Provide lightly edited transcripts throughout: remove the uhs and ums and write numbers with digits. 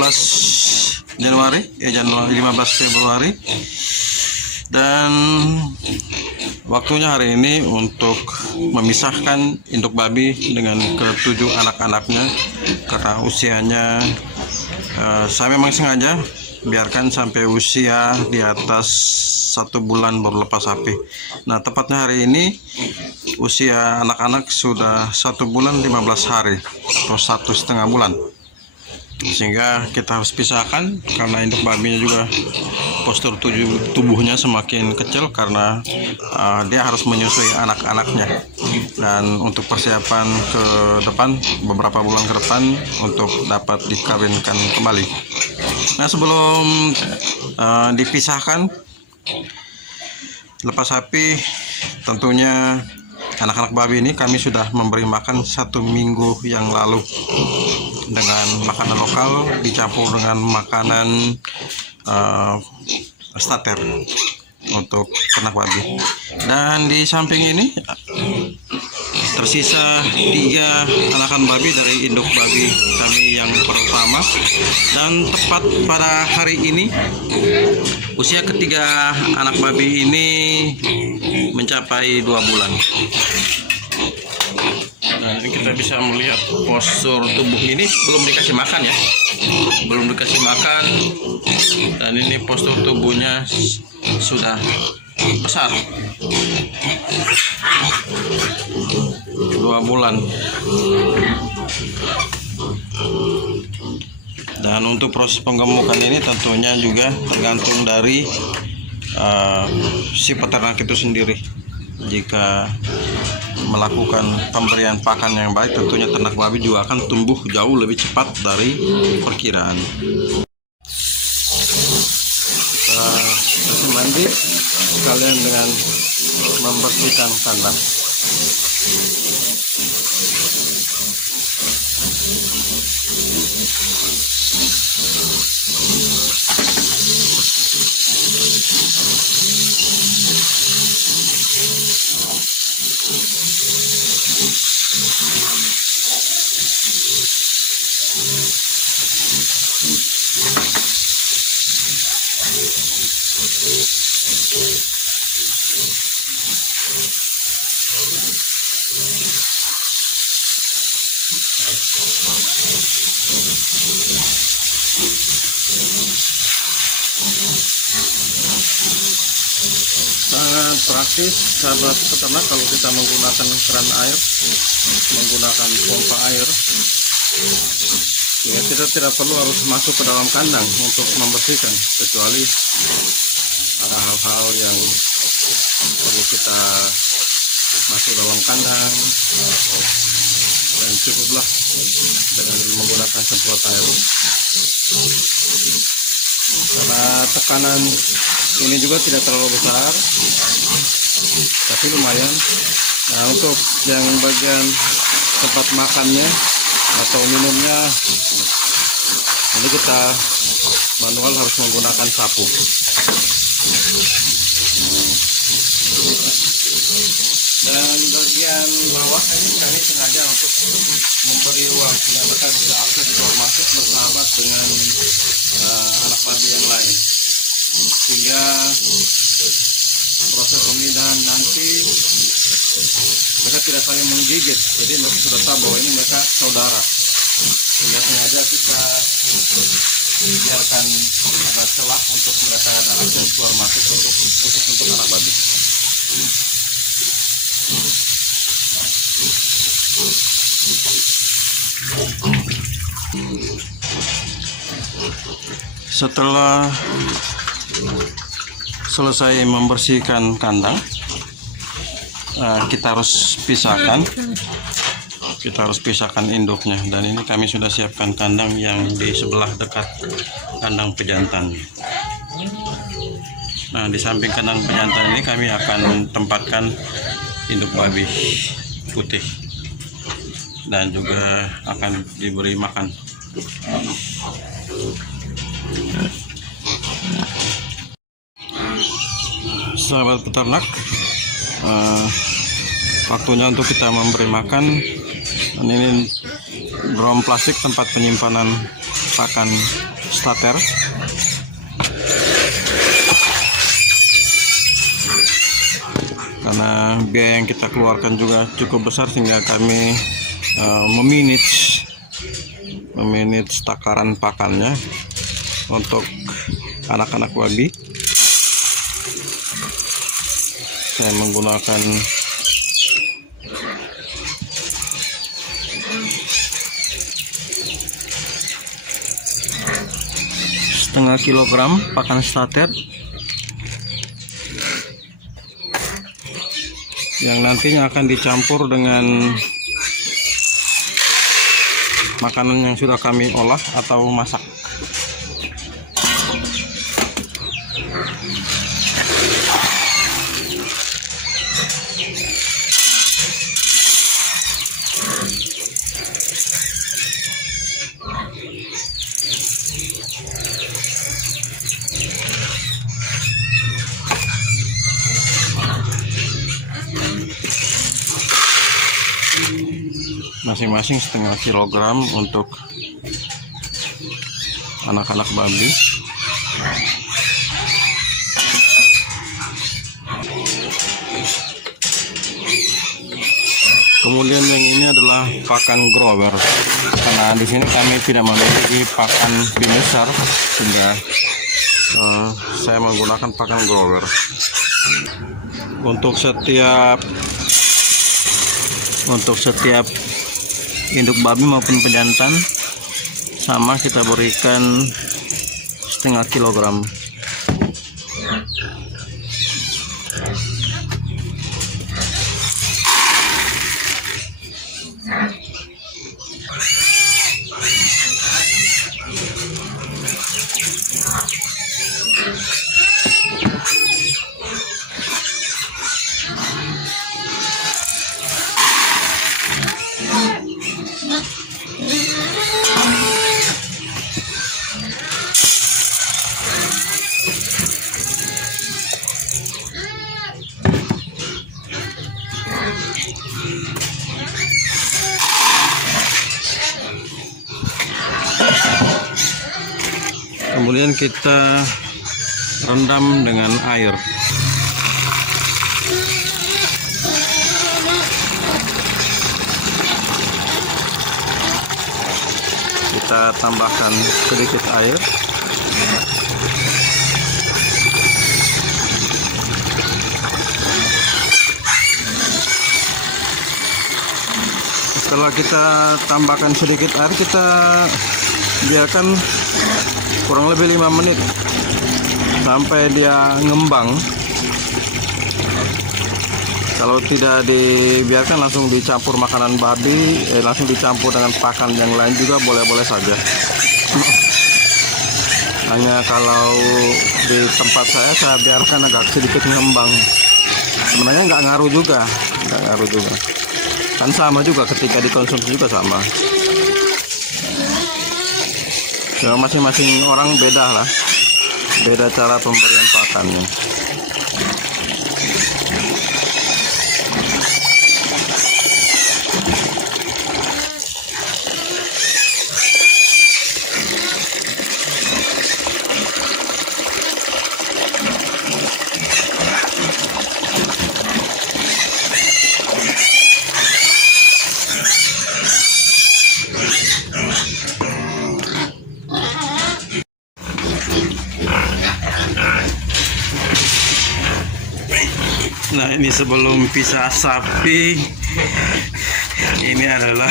15 Februari, dan waktunya hari ini untuk memisahkan induk babi dengan ketujuh anak-anaknya karena usianya saya memang sengaja biarkan sampai usia di atas 1 bulan baru lepas sapi. Nah, tepatnya hari ini usia anak-anak sudah 1 bulan 15 hari atau 1,5 bulan, sehingga kita harus pisahkan karena induk babinya juga postur tubuhnya semakin kecil karena dia harus menyusui anak-anaknya, dan untuk persiapan ke depan beberapa bulan ke depan untuk dapat dikawinkan kembali. Nah, sebelum dipisahkan lepas sapi, tentunya anak-anak babi ini kami sudah memberi makan 1 minggu yang lalu dengan makanan lokal dicampur dengan makanan starter untuk ternak babi. Dan di samping ini tersisa 3 anakan babi dari induk babi kami yang pertama, dan tepat pada hari ini usia ketiga anak babi ini mencapai 2 bulan. Nah, ini kita bisa melihat postur tubuh ini belum dikasih makan ya, belum dikasih makan, dan ini postur tubuhnya sudah besar, 2 bulan. Dan untuk proses penggemukan ini tentunya juga tergantung dari si peternak itu sendiri. Jika melakukan pemberian pakan yang baik, tentunya ternak babi juga akan tumbuh jauh lebih cepat dari perkiraan. Kita kasih mandi sekalian dengan membersihkan kandang. Sangat praktis sahabat peternak kalau kita menggunakan keran air, menggunakan pompa air, ya kita tidak perlu harus masuk ke dalam kandang untuk membersihkan, kecuali ada hal-hal yang perlu kita masuk dalam kandang, dan cukuplah dengan menggunakan semprot air. Karena tekanan ini juga tidak terlalu besar, tapi lumayan. Nah, untuk yang bagian tempat makannya atau minumnya, ini kita manual harus menggunakan sapu. Dan bagian bawah ini kami sengaja untuk memberi ruang supaya mereka bisa akses keluar masuk bersahabat dengan anak babi yang lain, sehingga proses pemindahan nanti mereka tidak saling menggigit. Jadi mereka sudah tahu bahwa ini mereka saudara, sehingga sengaja kita biarkan ada celah untuk mereka ada akses keluar masuk khusus untuk anak babi. Setelah selesai membersihkan kandang, kita harus pisahkan induknya. Dan ini kami sudah siapkan kandang yang di sebelah dekat kandang pejantan. Nah, di samping kandang pejantan ini kami akan tempatkan induk babi putih, dan juga akan diberi makan. Sahabat peternak, waktunya untuk kita memberi makan. Dan ini drum plastik tempat penyimpanan pakan starter. Karena biaya yang kita keluarkan juga cukup besar, sehingga kami memanage takaran pakannya untuk anak-anak babi. Saya menggunakan setengah kilogram pakan starter yang nantinya akan dicampur dengan makanan yang sudah kami olah atau masak. Masing-masing setengah kilogram untuk anak-anak babi. Kemudian yang ini adalah pakan grower. Karena di sini kami tidak memiliki pakan besar, sehingga saya menggunakan pakan grower. Untuk setiap induk babi maupun pejantan sama kita berikan setengah kilogram. Kemudian kita rendam dengan air. Kita tambahkan sedikit air. Setelah kita tambahkan sedikit air, kita biarkan kurang lebih 5 menit sampai dia ngembang. Kalau tidak dibiarkan langsung dicampur makanan babi, langsung dicampur dengan pakan yang lain juga boleh-boleh saja. Hanya kalau di tempat saya biarkan agak sedikit ngembang. Sebenarnya nggak ngaruh juga. Kan sama juga ketika dikonsumsi juga sama. Ya, masing-masing orang beda lah, beda cara pemberian pakannya. Nah, ini sebelum pisah sapi, ini adalah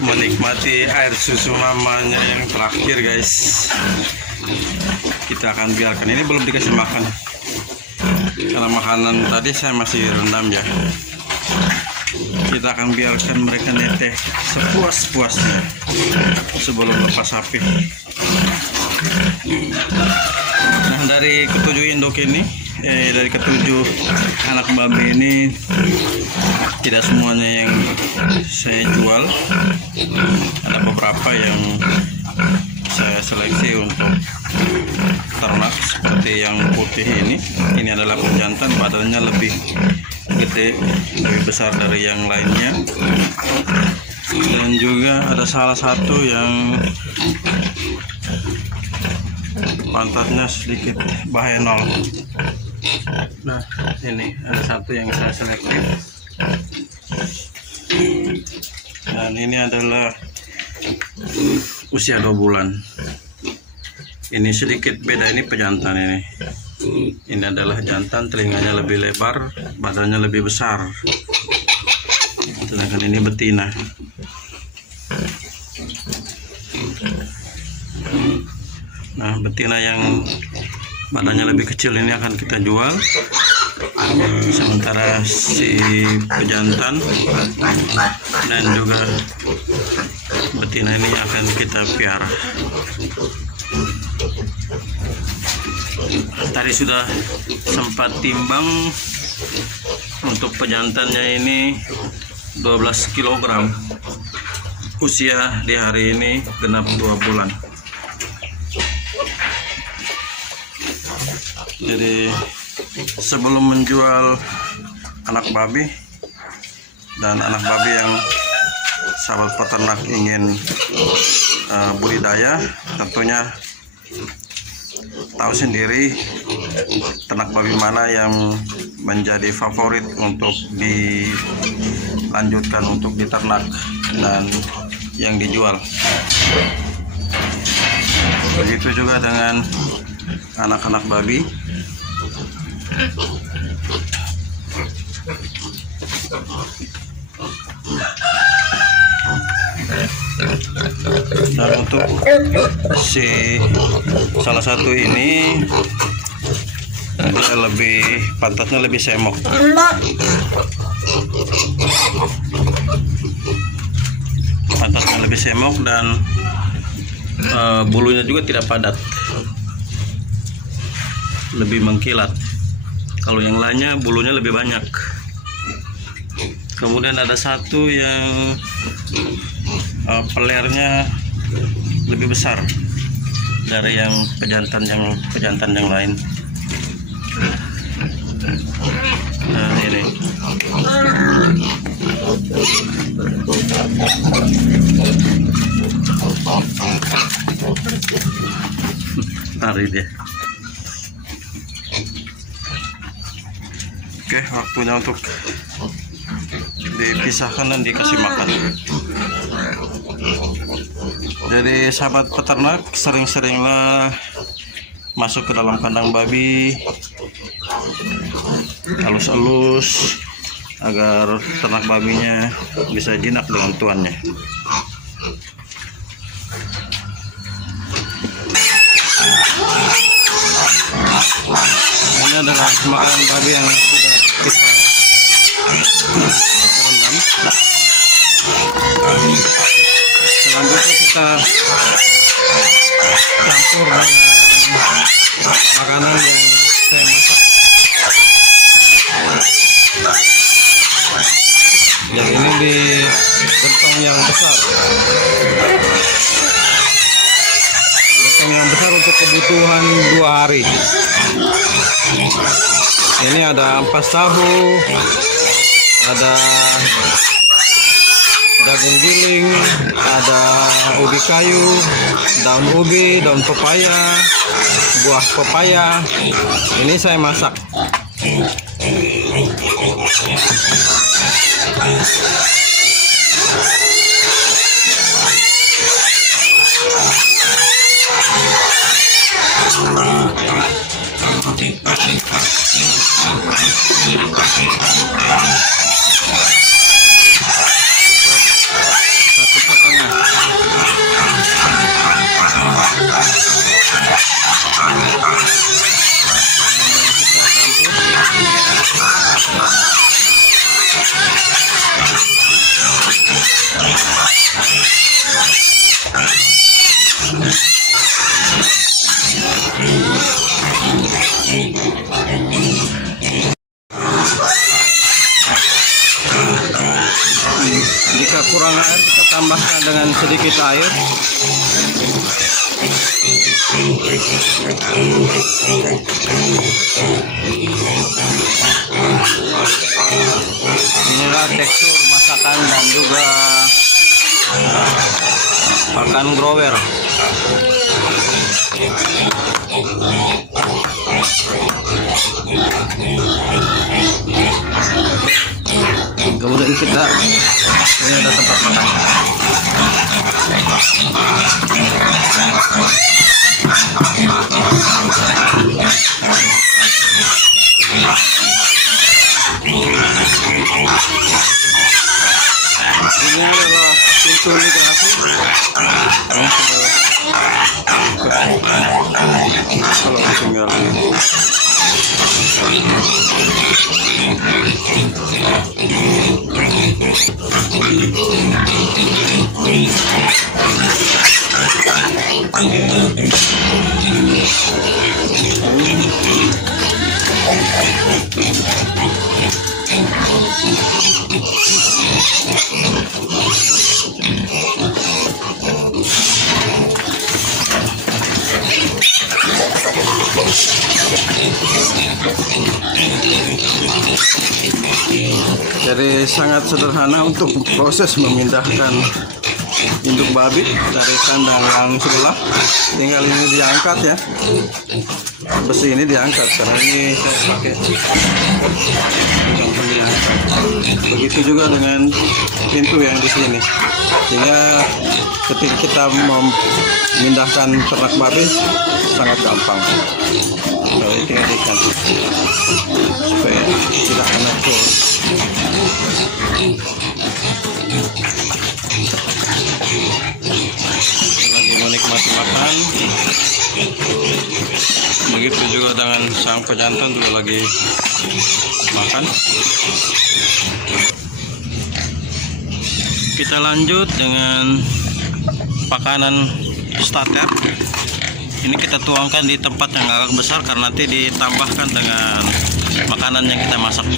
menikmati air susu mamanya yang terakhir, guys. Kita akan biarkan, ini belum dikasih makan karena makanan tadi saya masih rendam ya. Kita akan biarkan mereka neteh sepuas-puasnya sebelum lepas sapi. Nah, dari ketujuh induk ini, dari ketujuh anak babi ini, tidak semuanya yang saya jual. Ada beberapa yang saya seleksi untuk ternak, seperti yang putih ini. Ini adalah pejantan, badannya lebih gede, lebih besar dari yang lainnya. Dan juga ada salah satu yang pantatnya sedikit bahaya nol. Nah, ini ada satu yang saya selektif, dan ini adalah usia 2 bulan. Ini sedikit beda, ini pejantan ini. Ini adalah jantan, telinganya lebih lebar, badannya lebih besar. Sedangkan ini betina. Nah, betina yang badannya lebih kecil ini akan kita jual, sementara si pejantan dan juga betina ini akan kita piara. Tadi sudah sempat timbang, untuk pejantannya ini 12 kg, usia di hari ini genap 2 bulan. Jadi sebelum menjual anak babi dan anak babi yang sahabat peternak ingin budidaya, tentunya tahu sendiri ternak babi mana yang menjadi favorit untuk dilanjutkan untuk diternak dan yang dijual. Begitu juga dengan anak-anak babi. Dan untuk si salah satu ini, dia lebih pantatnya lebih semok. Pantatnya lebih semok dan bulunya juga tidak padat, lebih mengkilat. Kalau yang lainnya bulunya lebih banyak. Kemudian ada satu yang pelernya lebih besar dari yang pejantan yang lain. Nah, ini lari dia. Oke, waktunya untuk dipisahkan dan dikasih makan. Jadi sahabat peternak, sering-seringlah masuk ke dalam kandang babi, elus-elus agar ternak babinya bisa jinak dengan tuannya. Ini adalah makanan babi yang sudah kita rendam. Selanjutnya kita campur dengan makanan yang saya masak. Yang ini di gentong yang besar. Gentong yang besar untuk kebutuhan 2 hari. Ini ada ampas tahu, ada jagung giling, ada ubi kayu, daun ubi, daun pepaya, buah pepaya. Ini saya masak. Jika kurang air, kita tambahkan dengan sedikit air. Inilah tekstur masakan dan juga pakan grower. Kemudian kita ini ada tempat makan. Ini adalah pintu migrasi. Kalau tinggal jadi sangat sederhana untuk proses memindahkan induk babi dari kandang yang sebelah. Tinggal ini diangkat ya, besi ini diangkat karena ini saya pakai. Begitu juga dengan pintu yang di sini, sehingga ketika kita memindahkan ternak babi sangat gampang. Kalau tinggal diikat supaya tidak menekuk. Lagi menikmati makan. Begitu juga dengan sang pejantan juga lagi makan. Kita lanjut dengan pakanan starter. Ini kita tuangkan di tempat yang agak besar karena nanti ditambahkan dengan makanan yang kita masak.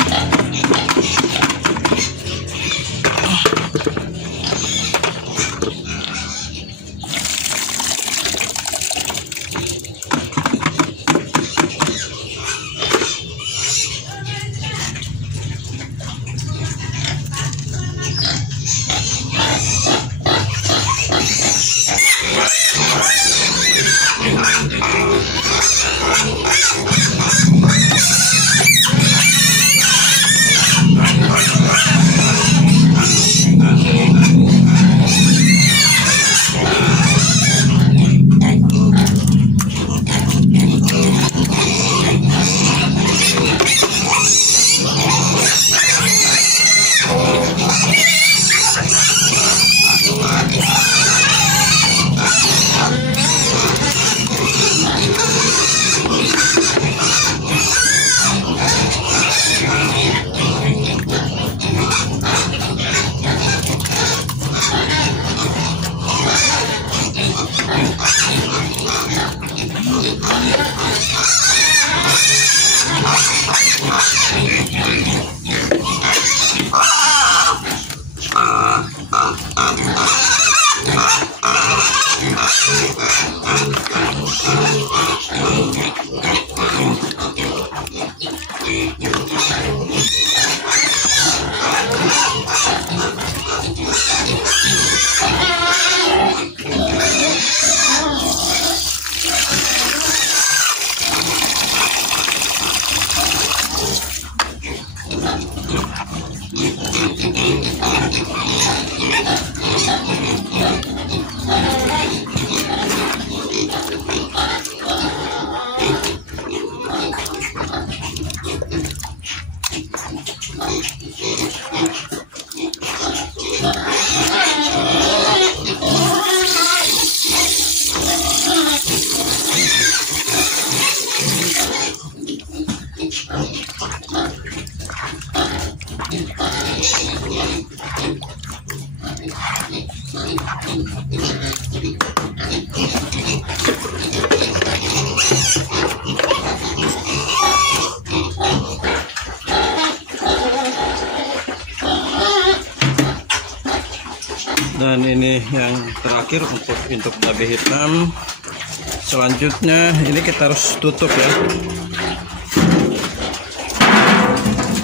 Dan ini yang terakhir untuk cabai hitam. Selanjutnya ini kita harus tutup ya.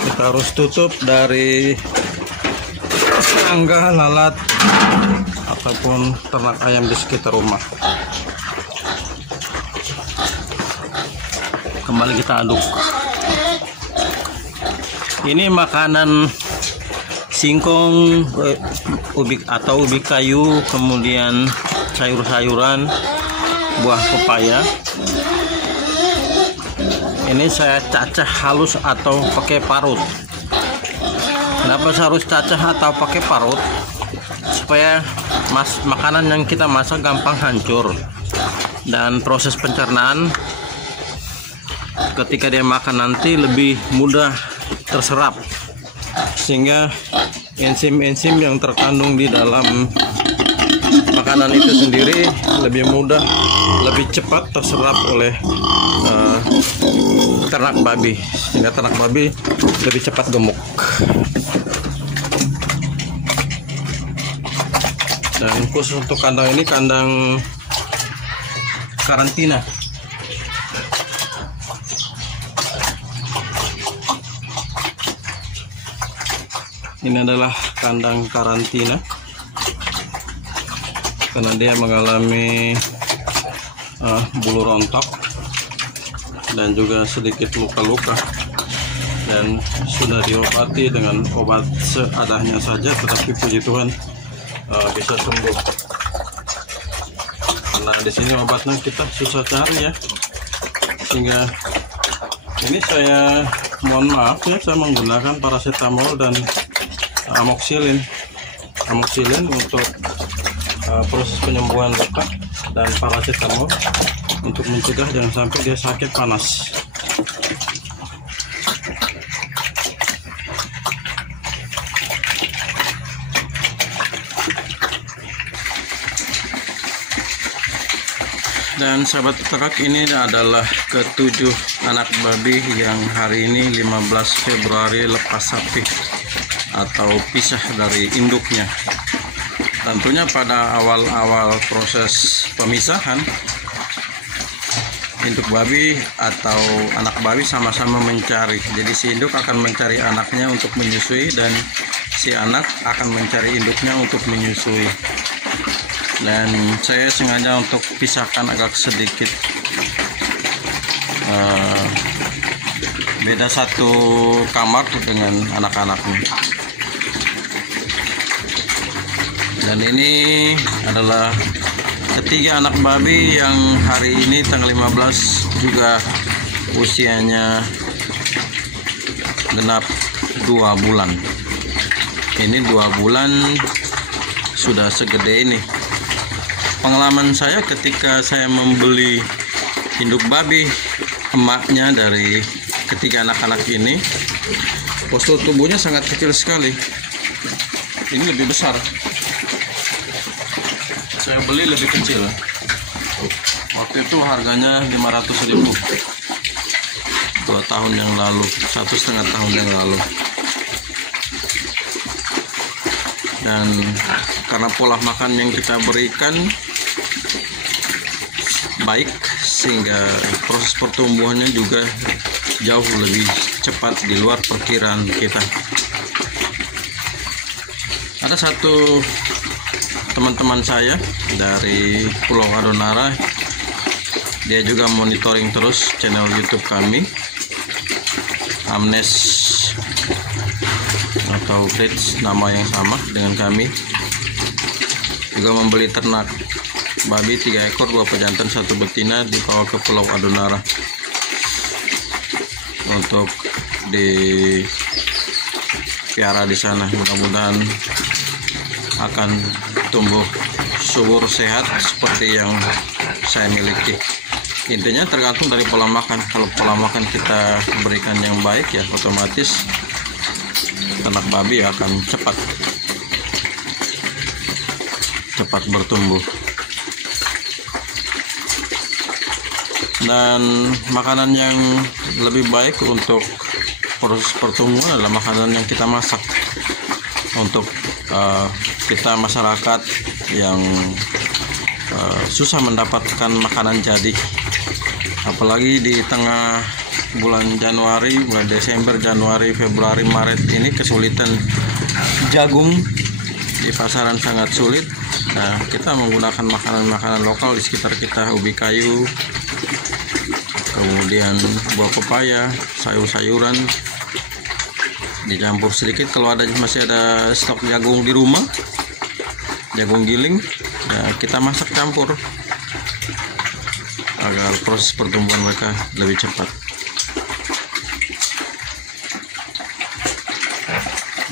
Kita harus tutup dari tangga lalat ataupun ternak ayam di sekitar rumah. Kembali kita aduk. Ini makanan singkong, ubi kayu, kemudian sayur-sayuran, buah pepaya. Ini saya cacah halus atau pakai parut. Kenapa saya harus cacah atau pakai parut? Supaya makanan yang kita masak gampang hancur, dan proses pencernaan ketika dia makan nanti lebih mudah terserap, sehingga enzim-enzim yang terkandung di dalam makanan itu sendiri lebih mudah, lebih cepat terserap oleh ternak babi, sehingga ternak babi lebih cepat gemuk. Dan khusus untuk kandang ini kandang karantina. Ini adalah kandang karantina karena dia mengalami bulu rontok dan juga sedikit luka-luka, dan sudah diobati dengan obat seadanya saja, tetapi puji Tuhan bisa sembuh. Karena di sini obatnya kita susah cari ya, sehingga ini saya mohon maaf ya, saya menggunakan paracetamol dan amoxicillin untuk proses penyembuhan luka, dan paracetamol untuk mencegah jangan sampai dia sakit panas. Dan sahabat ternak, ini adalah ketujuh anak babi yang hari ini 15 Februari lepas sapi atau pisah dari induknya. Tentunya pada awal-awal proses pemisahan, induk babi atau anak babi sama-sama mencari. Jadi si induk akan mencari anaknya untuk menyusui, dan si anak akan mencari induknya untuk menyusui. Dan saya sengaja untuk pisahkan agak sedikit, beda satu kamar dengan anak-anaknya. Dan ini adalah ketiga anak babi yang hari ini tanggal 15 juga usianya genap 2 bulan. Ini 2 bulan sudah segede ini. Pengalaman saya ketika saya membeli induk babi emaknya dari ketiga anak-anak ini, postur tubuhnya sangat kecil sekali. Ini lebih besar. Saya beli lebih kecil. Waktu itu harganya 500.000. 2 tahun yang lalu, 1,5 tahun yang lalu. Dan karena pola makan yang kita berikan baik, sehingga proses pertumbuhannya juga jauh lebih cepat di luar perkiraan kita. Ada satu teman-teman saya dari Pulau Adonara, dia juga monitoring terus channel YouTube kami, Amnes atau Fritz, nama yang sama dengan kami, juga membeli ternak babi 3 ekor, 2 pejantan, 1 betina, dibawa ke Pulau Adonara untuk dipiara di sana. Mudah-mudahan akan tumbuh subur sehat seperti yang saya miliki. Intinya tergantung dari pola makan. Kalau pola makan kita berikan yang baik, ya otomatis ternak babi akan cepat bertumbuh. Dan makanan yang lebih baik untuk proses pertumbuhan adalah makanan yang kita masak. Untuk kita masyarakat yang susah mendapatkan makanan jadi, apalagi di tengah bulan Januari, bulan Desember, Januari, Februari, Maret ini kesulitan jagung di pasaran sangat sulit. Nah, kita menggunakan makanan-makanan lokal di sekitar kita, ubi kayu, kemudian buah pepaya, sayur-sayuran, dicampur sedikit. Kalau masih ada stok jagung di rumah, jagung giling, ya kita masak campur agar proses pertumbuhan mereka lebih cepat.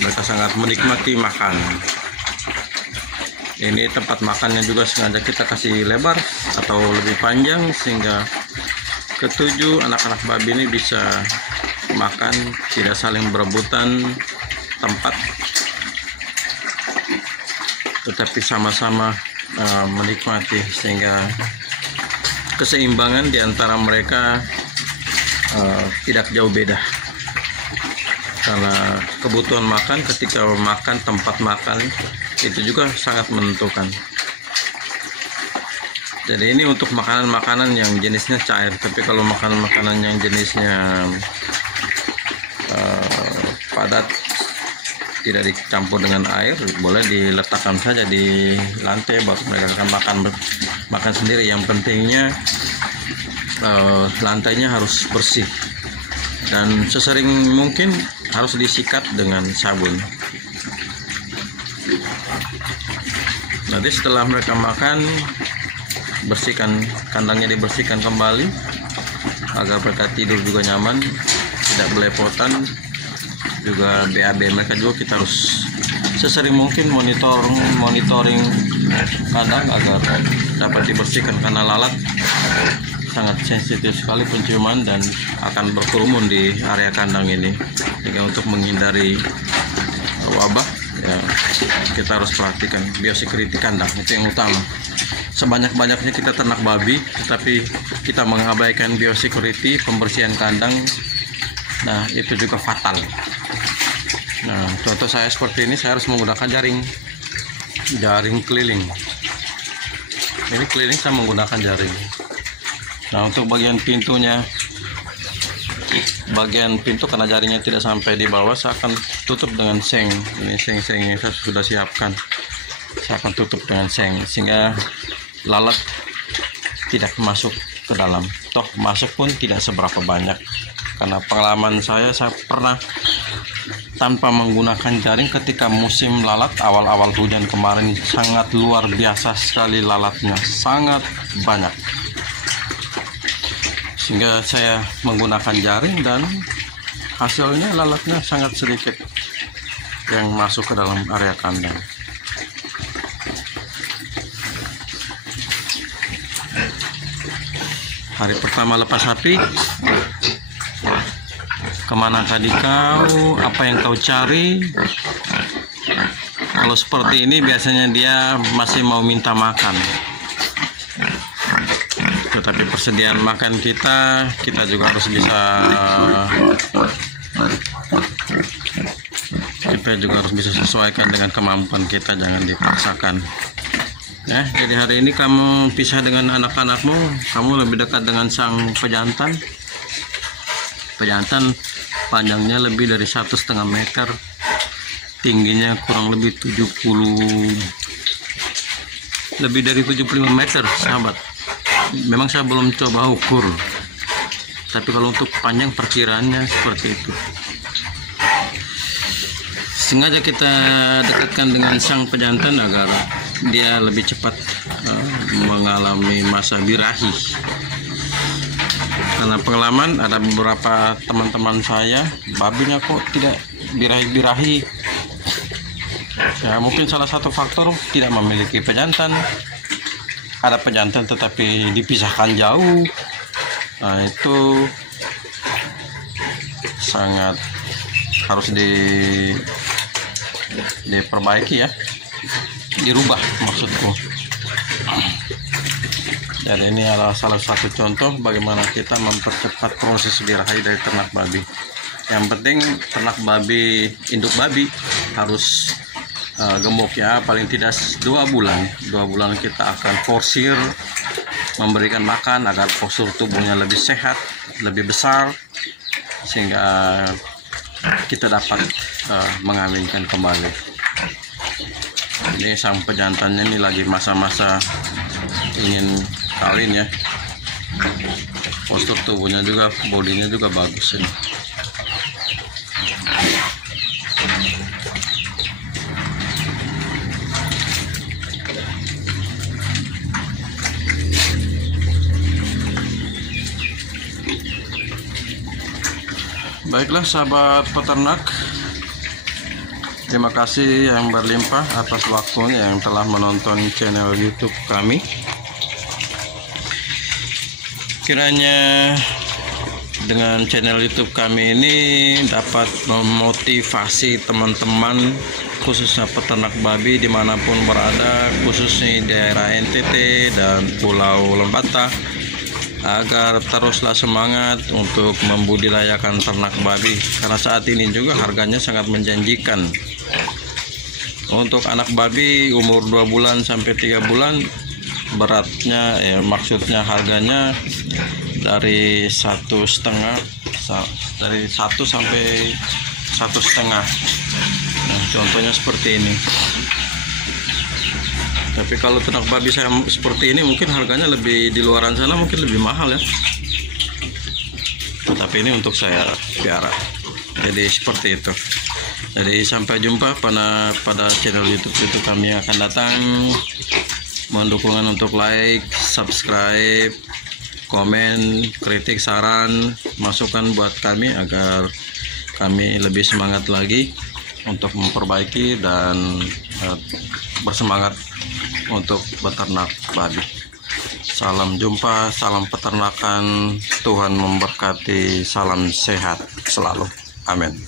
Mereka sangat menikmati makan. Ini tempat makannya juga sengaja kita kasih lebar atau lebih panjang sehingga ketujuh anak-anak babi ini bisa makan, tidak saling berebutan tempat, tetapi sama-sama menikmati, sehingga keseimbangan di antara mereka tidak jauh beda. Karena kebutuhan makan, ketika makan, tempat makan itu juga sangat menentukan. Jadi ini untuk makanan-makanan yang jenisnya cair, tapi kalau makanan-makanan yang jenisnya padat, tidak dicampur dengan air, boleh diletakkan saja di lantai, baru mereka akan makan sendiri. Yang pentingnya lantainya harus bersih dan sesering mungkin harus disikat dengan sabun. Nanti setelah mereka makan, bersihkan kandangnya, dibersihkan kembali agar mereka tidur juga nyaman, tidak belepotan. Juga BAB mereka juga kita harus sesering mungkin monitoring kandang agar dapat dibersihkan, karena lalat sangat sensitif sekali penciuman dan akan berkerumun di area kandang ini. Jadi untuk menghindari wabah, ya, kita harus perhatikan biosecurity kandang, itu yang utama. Sebanyak-banyaknya kita ternak babi, tetapi kita mengabaikan biosecurity, pembersihan kandang, nah itu juga fatal. Nah, contoh saya seperti ini, saya harus menggunakan jaring keliling. Ini keliling saya menggunakan jaring. Nah, untuk bagian pintunya, bagian pintu karena jaringnya tidak sampai di bawah, saya akan tutup dengan seng. Ini seng-seng yang saya sudah siapkan, saya akan tutup dengan seng sehingga lalat tidak masuk ke dalam. Toh masuk pun tidak seberapa banyak, karena pengalaman saya pernah tanpa menggunakan jaring ketika musim lalat awal-awal hujan kemarin, sangat luar biasa sekali lalatnya, sangat banyak, sehingga saya menggunakan jaring dan hasilnya lalatnya sangat sedikit yang masuk ke dalam area kandang. Hari pertama lepas sapi, kemana tadi kau, apa yang kau cari? Kalau seperti ini biasanya dia masih mau minta makan, tetapi persediaan makan kita juga harus bisa sesuaikan dengan kemampuan kita, jangan dipaksakan. Ya, jadi hari ini kamu pisah dengan anak-anakmu, kamu lebih dekat dengan sang pejantan. Pejantan panjangnya lebih dari 1,5 meter, tingginya kurang lebih 75 meter, sahabat. Memang saya belum coba ukur, tapi kalau untuk panjang perkiraannya seperti itu. Sengaja kita dekatkan dengan sang pejantan agar dia lebih cepat mengalami masa birahi. Karena pengalaman ada beberapa teman-teman saya, babinya kok tidak birahi-birahi. Ya, mungkin salah satu faktor tidak memiliki pejantan. Ada pejantan tetapi dipisahkan jauh. Nah, itu sangat harus diperbaiki, ya, dirubah maksudku. Dan ini adalah salah satu contoh bagaimana kita mempercepat proses birahi dari ternak babi. Yang penting ternak babi, induk babi harus gemuk, ya, paling tidak 2 bulan. 2 bulan kita akan forsir memberikan makan agar postur tubuhnya lebih sehat, lebih besar, sehingga kita dapat mengawinkan kembali. Ini sang pejantannya ini lagi masa-masa ingin kawin ya. Postur tubuhnya juga, bodinya juga bagus ini. Baiklah sahabat peternak, terima kasih yang berlimpah atas waktunya yang telah menonton channel YouTube kami. Kiranya dengan channel YouTube kami ini dapat memotivasi teman-teman khususnya peternak babi dimanapun berada, khususnya di daerah NTT dan Pulau Lembata, agar teruslah semangat untuk membudidayakan ternak babi, karena saat ini juga harganya sangat menjanjikan. Untuk anak babi umur 2 bulan sampai 3 bulan beratnya ya, maksudnya harganya dari 1,5, dari 1 sampai 1,5. Nah, contohnya seperti ini. Tapi kalau ternak babi saya seperti ini mungkin harganya lebih di luaran sana, mungkin lebih mahal ya. Tapi ini untuk saya piara. Jadi seperti itu. Jadi sampai jumpa pada channel YouTube itu kami akan datang. Mohon dukungan untuk like, subscribe, komen, kritik, saran, masukan buat kami agar kami lebih semangat lagi untuk memperbaiki dan bersemangat untuk beternak babi. Salam jumpa, salam peternakan, Tuhan memberkati, salam sehat selalu. Amin.